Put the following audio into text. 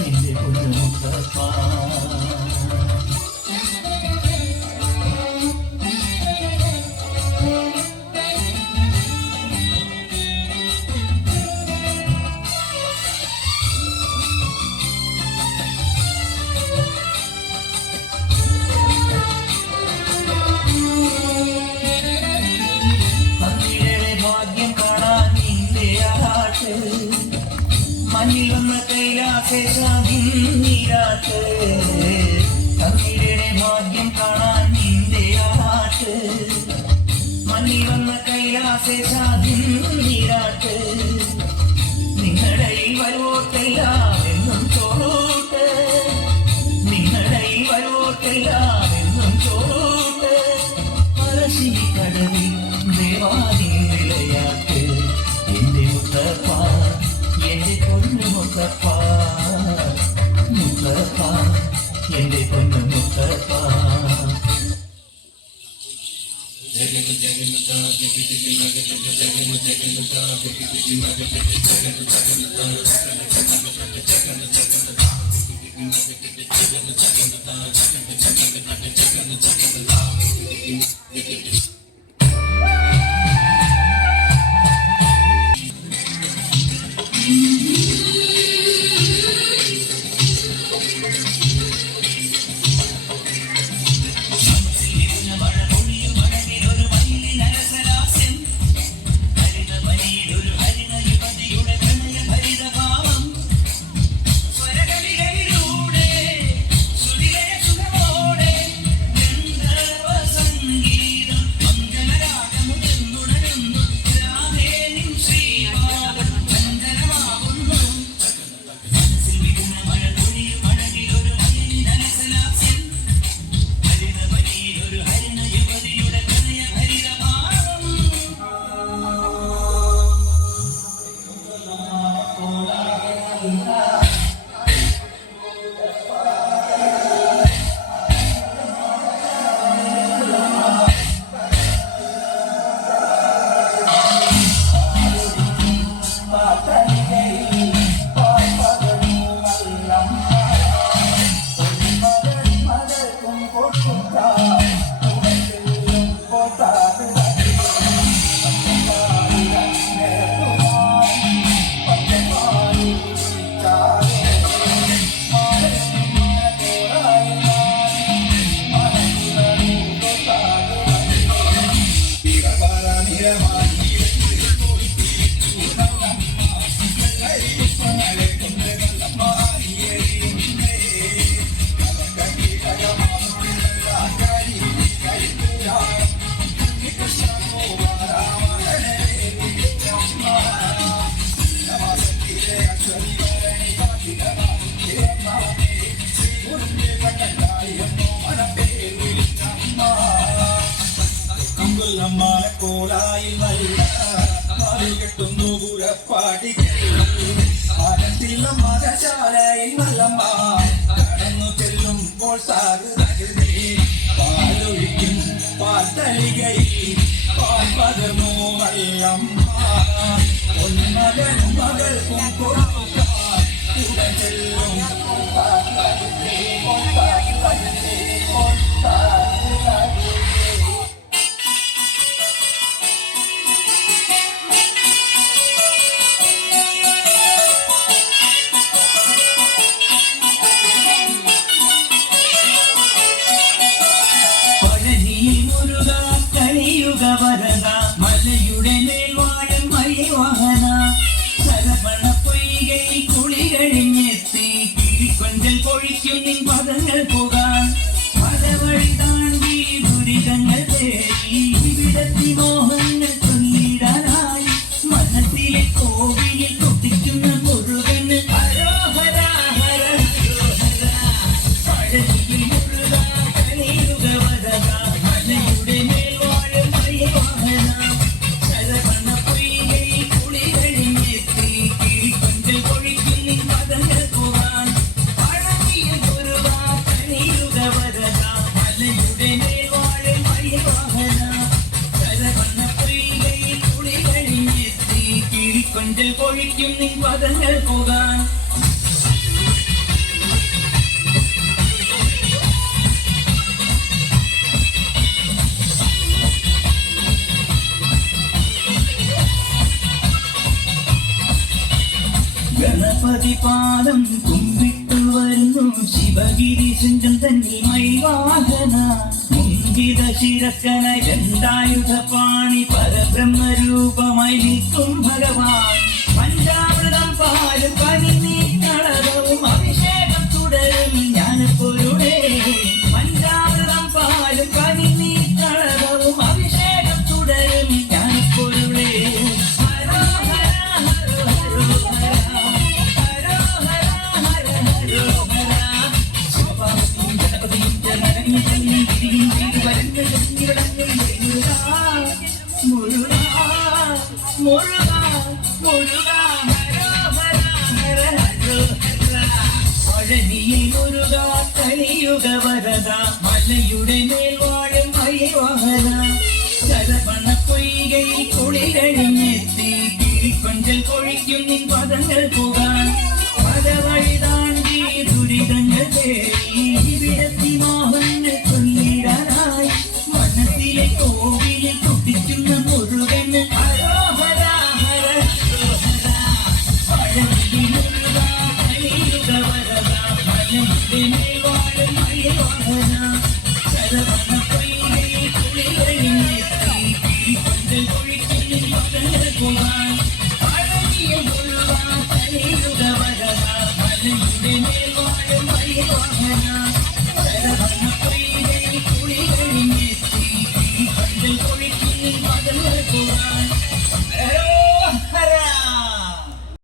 എന്റെ പൊന്നുമുത്തപ്പ. മഞ്ഞിലൊന്ന് കൈലാസേരാത്ത് തന്നിടെ ഭാഗ്യം കാണാൻ നിന്റെ ആട്ട്. മഞ്ഞിലൊന്ന് കൈലാസേരാത്ത് നിങ്ങളുടെ വരുവോട്ടെല്ലാം എന്നും ചോറൂട്ട്. നിങ്ങളുടെ വരുവോട്ടെല്ലാം എന്നും ചോറൂട്ട്. പറശ്ശിനി കടവിൽ ദേവാദിൻ വിളയാട്ട്. എന്റെ മുത്തപ്പ എന്റെ പൊന്നു മുത്തപ്പ. മുത്തപ്പ എന്റെ പൊന്നു മുത്തപ്പ. കോലായിൽ നല്ല കെട്ടുന്നു പുറപ്പാടികൾ ആനന്ദില്ല മതശാലയിൽ നല്ലമ്മ കടന്നു ചെല്ലുമ്പോൾ സാറുതകൃതി പാലൊഴിക്കും പാത്തലികയിൽ പാൽ പകർന്നു നല്ലമ്മ പൊന്മകനും മകൾക്കും കൊടുക്കാൻ കൂടെ ചെല്ലും മലയുടെ മേൽവാഴൻ മഴിവാഹന സരവണ പൊയ്കൈ കുളി കഴിഞ്ഞെത്തി കിഴിക്കൊഞ്ചൽ പൊഴിക്കും നിൻ പദങ്ങൾ പോകാൻ പദവഴി താണ്ടി ദുരിതങ്ങൾ തേടി വിടത്തി മോഹങ്ങൾ ചൊല്ലിടാനായി മനസ്സിലെ കോവിലിൽ കൊത്തിക്കുന്ന മുരുകന് ഹരോഹരാഹര പഴനിയിൽ മുരുക കലിയുഗ വരദ മലയുടെ മേൽവാഴൻ മഴിവാഹന സരവണ പൊയ്കൈ കുളി കഴിഞ്ഞെത്തി കിഴിക്കൊഞ്ചൽ പൊഴിക്കും നിൻ പദങ്ങൾ പോകാൻ പഴനിയിൽ മുരുക കലി ശിവഗിരി ശിഞ്ചം തന്നിൽ മൈവാഹന മുഞ്ചിത ശിരക്കനായി രണ്ടായുധപാണി പരബ്രഹ്മരൂപമായി നിൽക്കും ഭഗവാൻ പഞ്ചാമൃതം പാലും പനിനീ കളവും അഭിഷേകം തുടരും ജ്ഞാനപ്പൊരുളേ പഞ്ചാമൃതം പാലും പനിനീ കളവും അഭിഷേകം തുടരും ജ്ഞാനപ്പൊരുളേ ഹരോ ഹര ഹരോ ഹരോ ഹര ഹരോ ഹര ഹര ഹരോ ഹര ശിവപാർവതിയും ഗണപതിയും ജനകനും തന്നിൽ ഗിരിയും ചെയ്ത് വരുന്ന ജന്മിടങ്ങും മുരുക മുരുക മുരുക ഹരോ ഹര ഹര ഹരോ ഹര പഴനിയിൽ മുരുക കലിയുഗ വരദ മലയുടെ മേൽ വാഴും മയിൽവാഹന ശരവണ പൊയ്കയിൽ കുളിരഴിഞ്ഞെത്തി കിളിക്കൊഞ്ചൽ കൊഴിക്കും നിൻ പദങ്ങൾ പോകാൻ പല വഴി താണ്ടി ദുരിതങ്ങൾ തേടി വിടത്തി മോഹങ്ങൾ കൊല്ലിടാനായി മനസ്സിലെ കോവിലിൽ കുട്ടിക്കുന്ന മുരുകന് ഹരോ ഹര ഹര ഹരോ ഹര പഴനിയിൽ മുരുക കലിയുഗ വരദ മലയുടെ മേൽ വാഴും മയിൽവാഹന ശരവണ പൊയ്കയിൽ കുളിരഴിഞ്ഞെത്തി കിളിക്കൊഞ്ചൽ കൊഴിക്കും നിൻ പദങ്ങൾ പോകാൻ പഴനിയിൽ മുരുക കലിയുഗ വരദ മലയുടെ മേൽ